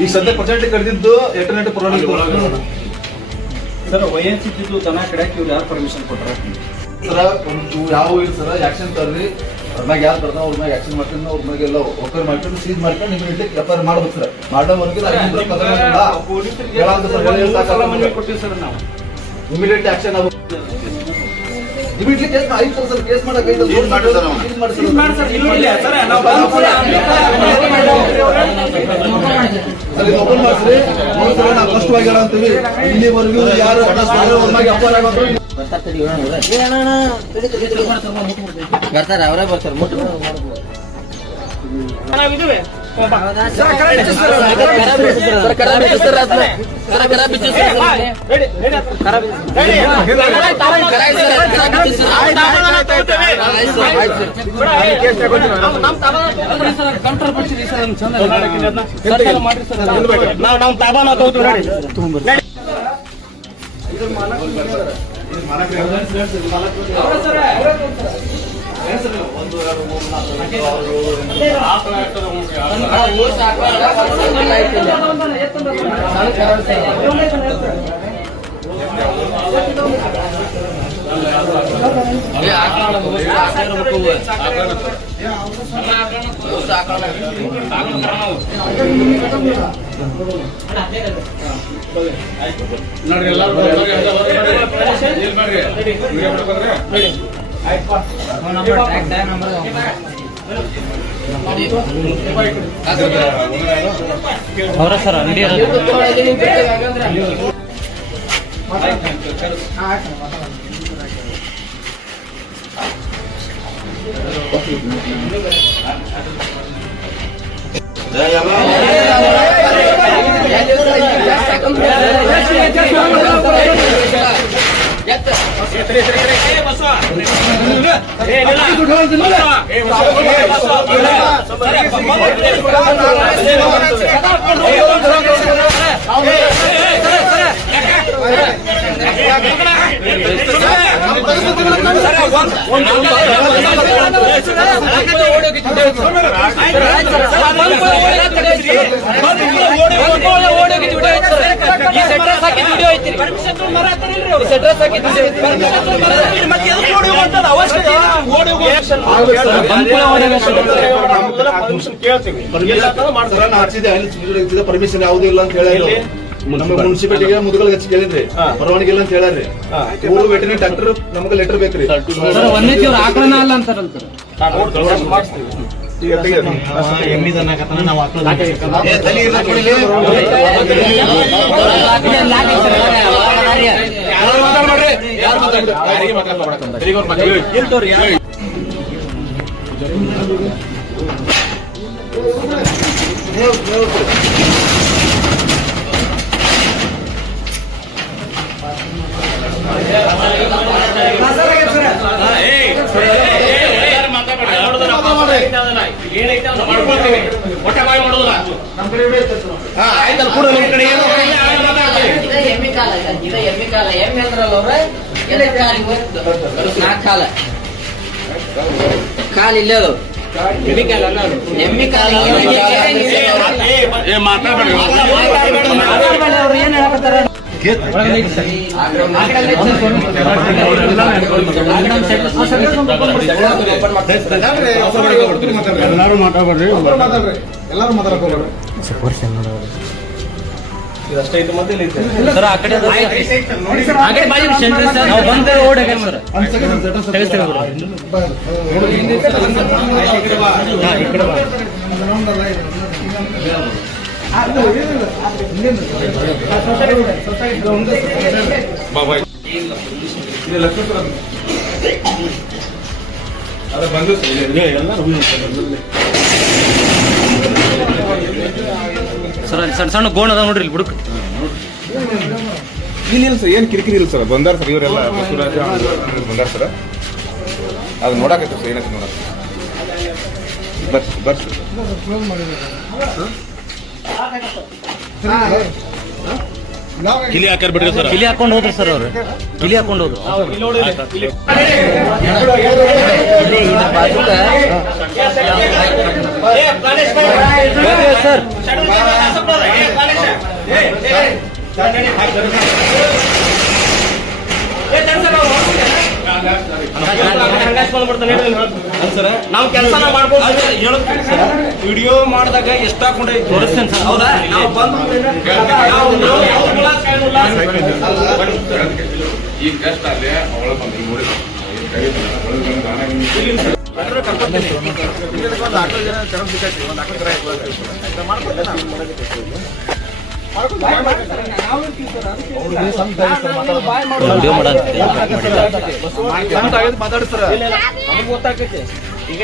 ಈಗ ಸದ್ಯ ಪರ್ಸೆಂಟ್ ಕರೆದಿದ್ದು ಇಂಟರ್ನೆಟ್ ಪ್ರಾಬ್ಲಮ್ ಸರ್ ವಯಸ್ಸಿದ್ದು ದನ ಕಡೆಗೆ ಇವ್ರು ಯಾರು ಪರ್ಮಿಷನ್ ಕೊಟ್ಟರೆ ಸರ ಯಾವ ಇಲ್ಲ ಸರ ಆಕ್ಷನ್ ತರ್ರಿ ಅವ್ರಮ್ಯಾಗ ಯಾರು ಬರ್ತಾವ ಅವ್ರ ಮ್ಯಾಗ ಆಕ್ಷನ್ ಮಾಡ್ಕೊಂಡು ಅವ್ರ ಮ್ಯಾಗೆಲ್ಲ ಒಕ್ಕರ್ ಮಾಡ್ಕೊಂಡು ಸೀಸ್ ಮಾಡ್ಕೊಂಡು ಇಮಿಡಿಯೇಟ್ಲಿ ಎಫ್ಐಆರ್ ಮಾಡ್ಬೇಕು ಸರ್ ಮಾಡೋವರೆಗೆ ಇಮಿಡಿಯೇಟ್ಲಿ ಆಕ್ಷನ್ ಆಗ್ಬೇಕು ಇಮಿಡಿಯೇಟ್ಲಿ ಕೇಸ್ ಆಯ್ತು ಸರ್ ಕೇಸ್ ಮಾಡಕ್ಕೆ ಓಪನ್ ಮಾಡ್ಸ್ರಿ ನಾವು ಕಷ್ಟವಾಗಿ ಹೇಳಂತೀವಿ ಇಲ್ಲಿವರೆಗೂ ಯಾರು ಬರ್ತಾರೆ ಅವರೇ ಬರ್ತಾರೆ ನಾವು ತಾಬಾ ಅವರ ಸರ್ ಅಂಗಡಿ ಪರ್ಮಿಷನ್ ಯಾವುದೂ ಇಲ್ಲ ಅಂತ ಹೇಳಿ ನಮ್ಮ ಮುನ್ಸಿಪಾಲಿಟಿಗೆ ಮುದುಗಲ್ ಹಚ್ಚಿ ಕೇಳಿದ್ರಿ ಪರವಾನಗಿ ಇಲ್ಲ ಅಂತ ಹೇಳ್ರಿ ಊರು ವೆಟರ್ನರಿ ಡಾಕ್ಟರ್ ನಮ್ಗೆ ಲೆಟರ್ ಬೇಕ್ರಿ ಆಕಳನ ಅಲ್ಲ ಅಂತಾರಂತ ಕಾಲ ಇಲ್ಲ ಅದು ಎಮ್ಮಿ ಕಾಲ ಏನ್ ಹೇಳಕತ್ತಾರ ಎಲ್ಲಾರು ಮಾತಾಡ್ರಿ ಎಲ್ಲಾರು ಮಾತಾಡ್ಕೋಬೇಡ್ರಿ ಇದಷ್ಟೇ ಐತೆ ಮತ್ತೆ ಇಲ್ಲ ಸರ್ ಆ ಕಡೆ ಆ ಕಡೆ ಬಾಯಿ ಸೆಂಟರ್ ಸರ್ ನಾವು ಬಂದೆ ಓಡಾಗೆ ಸರ್ ಒಂದು ಸೆಕೆಂಡ್ ತೆಗೆಸ್ತೀವಿ ಈ ಕಡೆ ಬಾ ನಮ್ಮದಲ್ಲ ಇದು ಬಾ ಬಾಯ್ ಇದು ಲಕ್ಷ್ಮಣ ಅದ ಬಂದು ಎಲ್ಲರೂ ಸರ್ ಅಲ್ಲಿ ಸಣ್ಣ ಸಣ್ಣ ಗೋಣ ಅದಾವ ನೋಡ್ರಿ ಇಲ್ಲಿ ಬುಡಕ್. ಇಲ್ಲ ಸರ್, ಏನು ಕಿರಿಕಿರಿ ಇಲ್ಲ ಸರ್. ಬಂದಾರ ಸರ್ ಇವರೆಲ್ಲ ಬಸವರಾಜ ಬಂದಾರ ಸರ್. ಅದು ನೋಡಾಕೈತೆ ಸರ್, ಏನಕ್ಕೆ ನೋಡಕ್ಕೆ ಬರ್ಸಿ ಕಿಲಿ ಹಾಕಾರ ಬಿಡ್ರಿ ಸರ್. ಕಿಲಿ ಹಾಕೊಂಡು ಹೋದ್ರಿ ಸರ್ ಅವ್ರು. ಕಿಲಿ ಹಾಕೊಂಡು ಹೋದ್ರು ಸರ್. ನಾವು ಕೆಲಸ ಮಾಡ್ಬೋದು. ವಿಡಿಯೋ ಮಾಡಿದಾಗ ಎಷ್ಟು ಹಾಕೊಂಡೆ ತೋರಿಸ್ತೇನೆ ಸರ್. ಹೌದಾ? ನಾವು ಬಂದು ಈಗ ಜಸ್ಟ್ ಅಲ್ಲೇ ಅವಳ ಬಂದು ನೋಡಿ ವಿಡಿಯೋ ಮಾಡೋದು ಮಾತಾಡಿ ಸರ್. ಗೊತ್ತಾಗ್ತೈತೆ ಈಗ